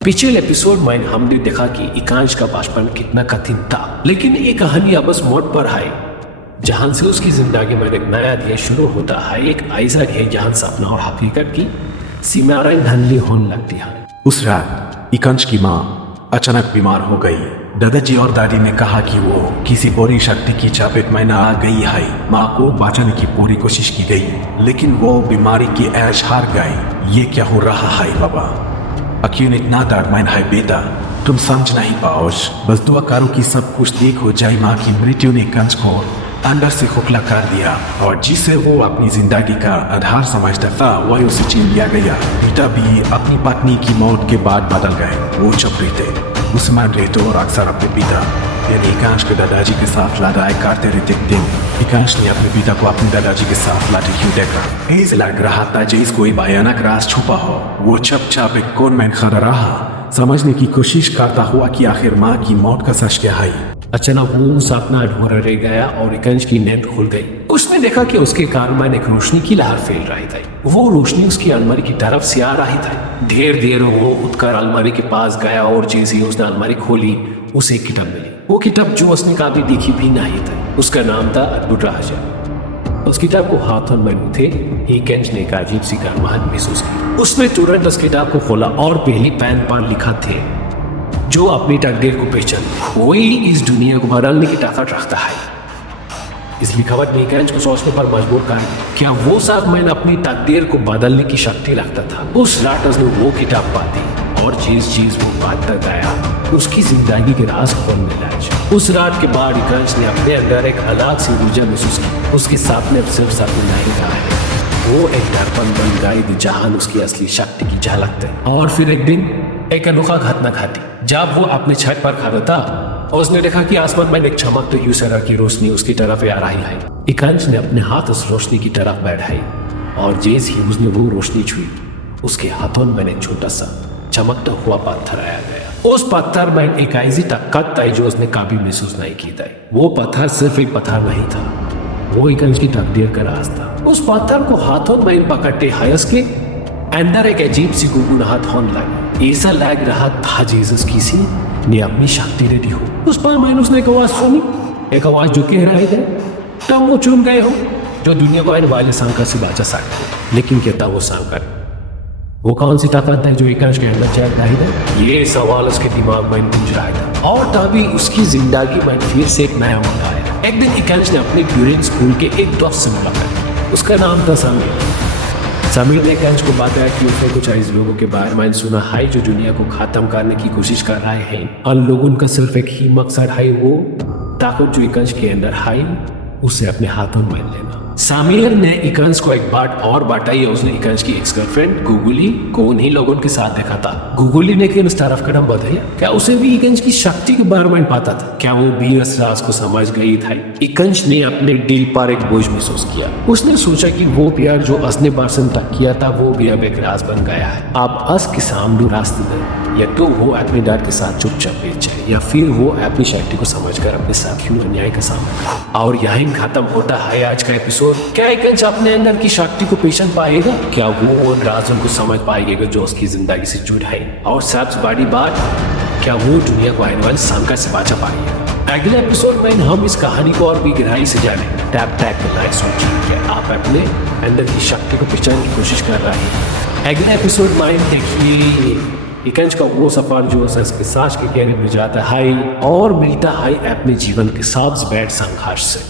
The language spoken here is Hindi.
पिछले एपिसोड में हमने देखा कि एकांश का बचपन कितना कठिन था, लेकिन ये कहानी अब उस मोड़ पर है जहां से उसकी जिंदगी में एक नया अध्याय शुरू होता है। एक ऐसा है जहां सपना और हकीकत की सीमाएं धुंधली होने लगती है। उस रात एकांश की माँ अचानक बीमार हो गई। दादाजी और दादी ने कहा कि वो किसी बुरी शक्ति की चपेट में न आ गई है। माँ को बचाने की पूरी कोशिश की गई, लेकिन वो बीमारी की ऐश हार गई। ये क्या हो रहा है बाबा? अक्यून इतना दर्दमंद है बेटा, तुम समझ नहीं पाओ। बस दुआ करो कि सब कुछ ठीक हो जाए। माँ की मृत्यु ने एकांश को अंदर से खोखला कर दिया और जिसे वो अपनी जिंदगी का आधार समझता था वही उसे छीन लिया गया। पिता भी अपनी पत्नी की मौत के बाद बदल गए। वो चुप रहते, मुसलमान रहते और अक्सर अपने पिता यानी एकांश के दादाजी के साथ लड़ाई करते रहते थे। एकांश ने अपने पिता को अपने दादाजी के साथ लड़ते हुए देखा। ऐसे लग रहा था जैसे कोई भयानक राज छुपा हो। वो चुपचाप एक कोने में खड़ा रहा, समझने की कोशिश करता हुआ कि आखिर माँ की मौत का सच क्या है। अचानक वो सपना अधूरा रह गया और एकांश की नींद खुल गई। उसने देखा कि उसके कान में एक रोशनी की लहर फैल रही थी। वो रोशनी उसकी अलमारी की तरफ से आ रही थी। ढेर देर वो उठकर अलमारी के पास गया और जैसे ही उसने अलमारी खोली उसे एक किताब मिली। वो किताब जो उसने कभी देखी भी नहीं थी। उसका नाम था अद्भुत रहस्य। उस किताब को हाथों में उठे एकांश ने एक अजीब सी गर्माहट महसूस की। उसने तुरंत उस किताब को खोला और पहली पैन पर लिखा थे, जो अपनी तकदीर को पहचान वही इस दुनिया को बदलने की ताकत रखता है। इस लिखावट ने एकांश को सोचने पर मजबूर कर क्या वो साथ मैंने अपनी तकदीर को बदलने की शक्ति रखता था। उस रात उसने वो किताब पाती और जिस चीज वो पाता गया उसकी जिंदगी के राज खोलने लगा। उस रात के बाद एकांश ने अपने अंदर एक अलग सी ऊर्जा महसूस की। उसके सामने सिर्फ सपने नहीं रहा है, वो एक दर्पण बन गई जहां उसकी असली शक्ति की झलक थी। और फिर एक दिन एक अनोखा घटना घटी। जब वो अपने छत पर खड़ा था और उसने देखा कि आसमान में एक चमकती हुई तरह की रोशनी उसकी तरफ आ रही है। एकांश ने अपने हाथ उस रोशनी की तरफ बढ़ाए और जैसे ही उसने वो रोशनी छुई उसके हाथों में एक छोटा सा चमकता हुआ पत्थर आया गया। उस पत्थर में एक ऐसी ताकत थी जो उसने कभी महसूस नहीं की थी। वो पत्थर सिर्फ एक पत्थर नहीं था, वो एकांश की तकदीर का राज था। उस पत्थर को हाथों में पकड़ते है उसके अंदर एक अजीब सी गुनगुनाहट होने लगी। ऐसा लग रहा था जैसे किसी ने अपनी शक्ति दे दी हो। उस पर मैंने उसने एक आवाज सुनी, एक आवाज जो कह रही है तुम वो चुन गए हो जो दुनिया को आने वाले संकट से बचा सकते। लेकिन क्या था वो संकट? वो कौन सी ताकत है जो एकांश के अंदर चल रही है? ये सवाल उसके दिमाग में गूंज रहा था और तभी उसकी जिंदगी में फिर से एक नया मौका आया। एक दिन एकांश ने अपने ड्यूरिंग स्कूल के एक दोस्त से मुलाकात। उसका नाम था समीर। समीर ने एकांश को बताया कि उसने कुछ ऐसे लोगों के बारे में सुना है जो दुनिया को खत्म करने की कोशिश कर रहे हैं और लोगों का सिर्फ एक ही मकसद है, वो ताकत जो एकांश के अंदर है उसे अपने हाथों में लेना। समीर ने एकांश को एक बात और बताई। उसने एकांश की एक्स गर्लफ्रेंड गुगली को उन्हीं लोगों के साथ देखा था। गुगली ने उस तरफ कदम बढ़ाया। क्या उसे भी एकांश की शक्ति के बारे में पता था? क्या वो भी इस राज को समझ गई था? एकांश ने अपने दिल पर एक बोझ महसूस किया। उसने सोचा कि वो प्यार जो उसने बरसन तक किया था वो भी अब एक राज बन गया है। अब अस के सामने रास्ते में या तो वो अपने डर के साथ चुपचाप पेश जाए या फिर वो अपनी शक्ति को समझकर अपने साथियों अन्याय का सामना करे। और यहीं खत्म होता है आज का एपिसोड। क्या एकांश अपने अंदर की शक्ति को पहचान पाएगा? क्या वो राजों को समझ पाएगा जो उसकी जिंदगी से जुड़ है? और सबसे बड़ी बात, क्या वो दुनिया को आने वाले संकट से बचा पाएगा? अगले एपिसोड में हम इस कहानी को और भी गहराई से जाने। टैप टैप लाइक सोचिए आप अपने अंदर की शक्ति को पहचानने की कोशिश कर रहे हैं। अगले एपिसोड में देखिए एकांश का वो सफर जो उसके सांस के गहरे में जाता है और मिलता है अपने जीवन के सबसे बड़े संघर्ष से।